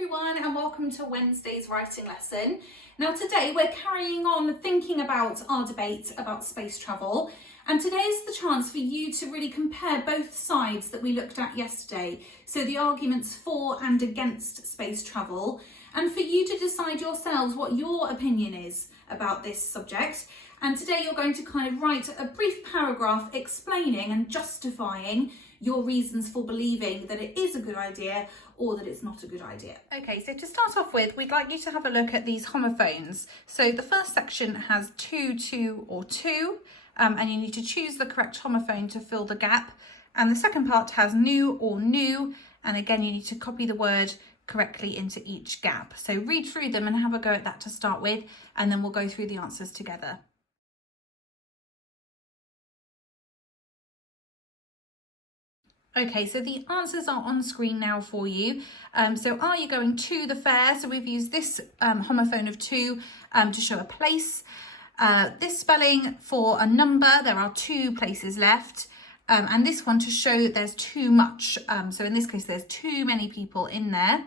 everyone, and welcome to Wednesday's writing lesson. Now today we're carrying on thinking about our debate about space travel, and today is the chance for you to really compare both sides that we looked at yesterday, so the arguments for and against space travel, and for you to decide yourselves what your opinion is about this subject. And today you're going to kind of write a brief paragraph explaining and justifying your reasons for believing that it is a good idea or that it's not a good idea. Okay, so to start off with, we'd like you to have a look at these homophones. So the first section has two, or two, and you need to choose the correct homophone to fill the gap. And the second part has new or new, and again, you need to copy the word correctly into each gap. So read through them and have a go at that to start with, and then we'll go through the answers together. Okay, so the answers are on screen now for you. So are you going to the fair? So we've used this homophone of to show a place. This spelling for a number, there are 2 places left. And this one to show that there's too much. So in this case, there's too many people in there.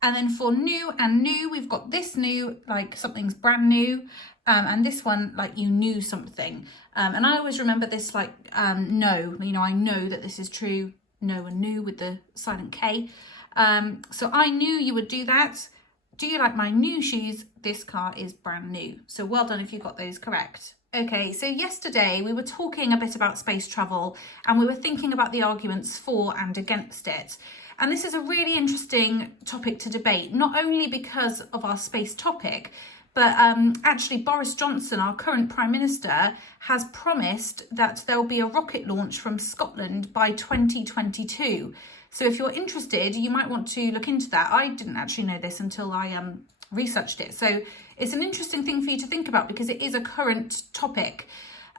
And then for new and new, we've got this new, like something's brand new. And this one, like you knew something. And I always remember this like no, you know, I know that this is true, no and new with the silent K. So I knew you would do that. Do you like my new shoes? This car is brand new. So well done if you got those correct. Okay, so yesterday we were talking a bit about space travel and we were thinking about the arguments for and against it. And this is a really interesting topic to debate, not only because of our space topic, but actually Boris Johnson, our current Prime Minister, has promised that there'll be a rocket launch from Scotland by 2022. So if you're interested, you might want to look into that. I didn't actually know this until I researched it. So it's an interesting thing for you to think about because it is a current topic.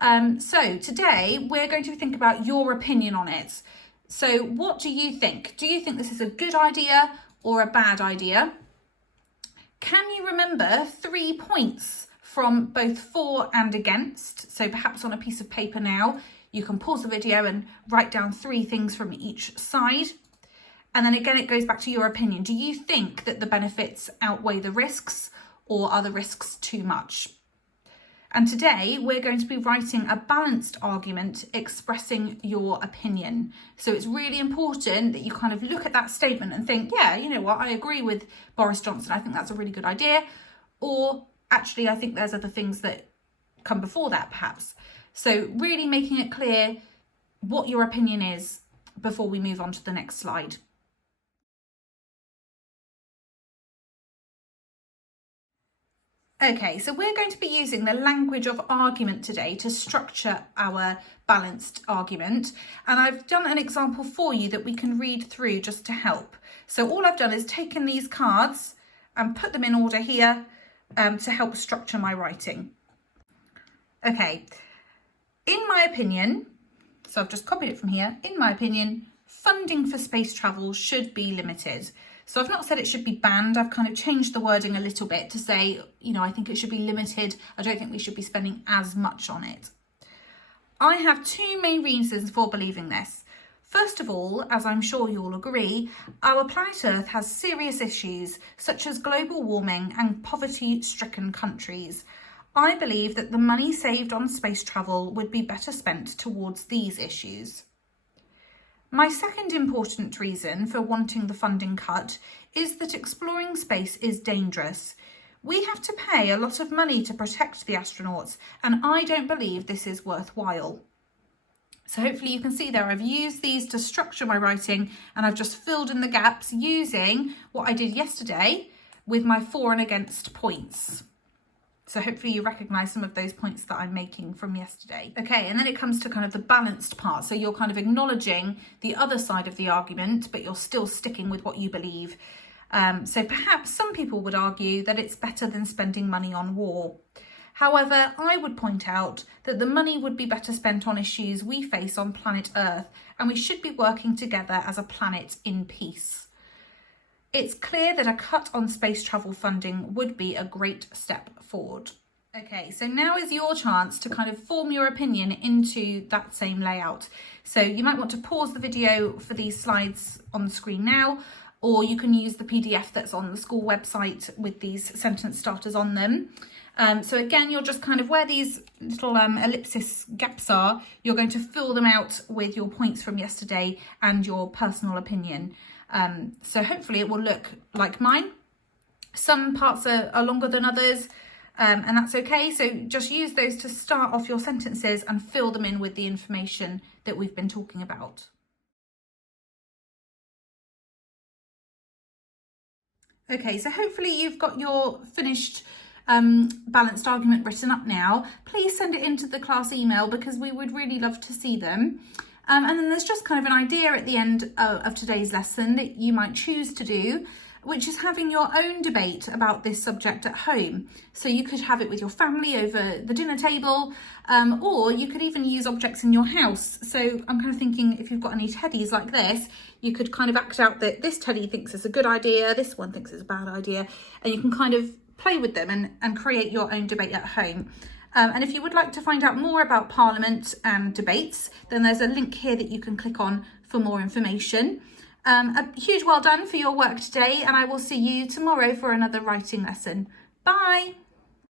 So today we're going to think about your opinion on it. So what do you think? Do you think this is a good idea or a bad idea? Can you remember 3 points from both for and against? So perhaps on a piece of paper now, you can pause the video and write down 3 things from each side. And then again, it goes back to your opinion. Do you think that the benefits outweigh the risks, or are the risks too much? And today we're going to be writing a balanced argument expressing your opinion. So it's really important that you kind of look at that statement and think, yeah, you know what, I agree with Boris Johnson. I think that's a really good idea. Or actually, I think there's other things that come before that perhaps. So really making it clear what your opinion is before we move on to the next slide. Okay, so we're going to be using the language of argument today to structure our balanced argument. And I've done an example for you that we can read through just to help. So all I've done is taken these cards and put them in order here to help structure my writing. Okay, in my opinion, so I've just copied it from here. In my opinion, funding for space travel should be limited. So I've not said it should be banned. I've kind of changed the wording a little bit to say, you know, I think it should be limited. I don't think we should be spending as much on it. I have 2 main reasons for believing this. First of all, as I'm sure you'll agree, our planet Earth has serious issues such as global warming and poverty-stricken countries. I believe that the money saved on space travel would be better spent towards these issues. My second important reason for wanting the funding cut is that exploring space is dangerous. We have to pay a lot of money to protect the astronauts, and I don't believe this is worthwhile. So hopefully you can see there I've used these to structure my writing, and I've just filled in the gaps using what I did yesterday with my for and against points. So hopefully you recognise some of those points that I'm making from yesterday. Okay, and then it comes to kind of the balanced part. So you're kind of acknowledging the other side of the argument, but you're still sticking with what you believe. So perhaps some people would argue that it's better than spending money on war. However, I would point out that the money would be better spent on issues we face on planet Earth, and we should be working together as a planet in peace. It's clear that a cut on space travel funding would be a great step forward. Okay, so now is your chance to kind of form your opinion into that same layout. So you might want to pause the video for these slides on the screen now, or you can use the PDF that's on the school website with these sentence starters on them. So again, you're just kind of where these little ellipsis gaps are, you're going to fill them out with your points from yesterday and your personal opinion. So hopefully it will look like mine. Some parts are longer than others, and that's okay. So just use those to start off your sentences and fill them in with the information that we've been talking about. Okay, so hopefully you've got your finished balanced argument written up now. Please send it into the class email because we would really love to see them. And then there's just kind of an idea at the end of today's lesson that you might choose to do, which is having your own debate about this subject at home. So you could have it with your family over the dinner table, or you could even use objects in your house. So I'm kind of thinking if you've got any teddies like this, you could kind of act out that this teddy thinks it's a good idea, this one thinks it's a bad idea, and you can kind of play with them and create your own debate at home. And if you would like to find out more about Parliament and debates, then there's a link here that you can click on for more information. A huge well done for your work today, and I will see you tomorrow for another writing lesson. Bye!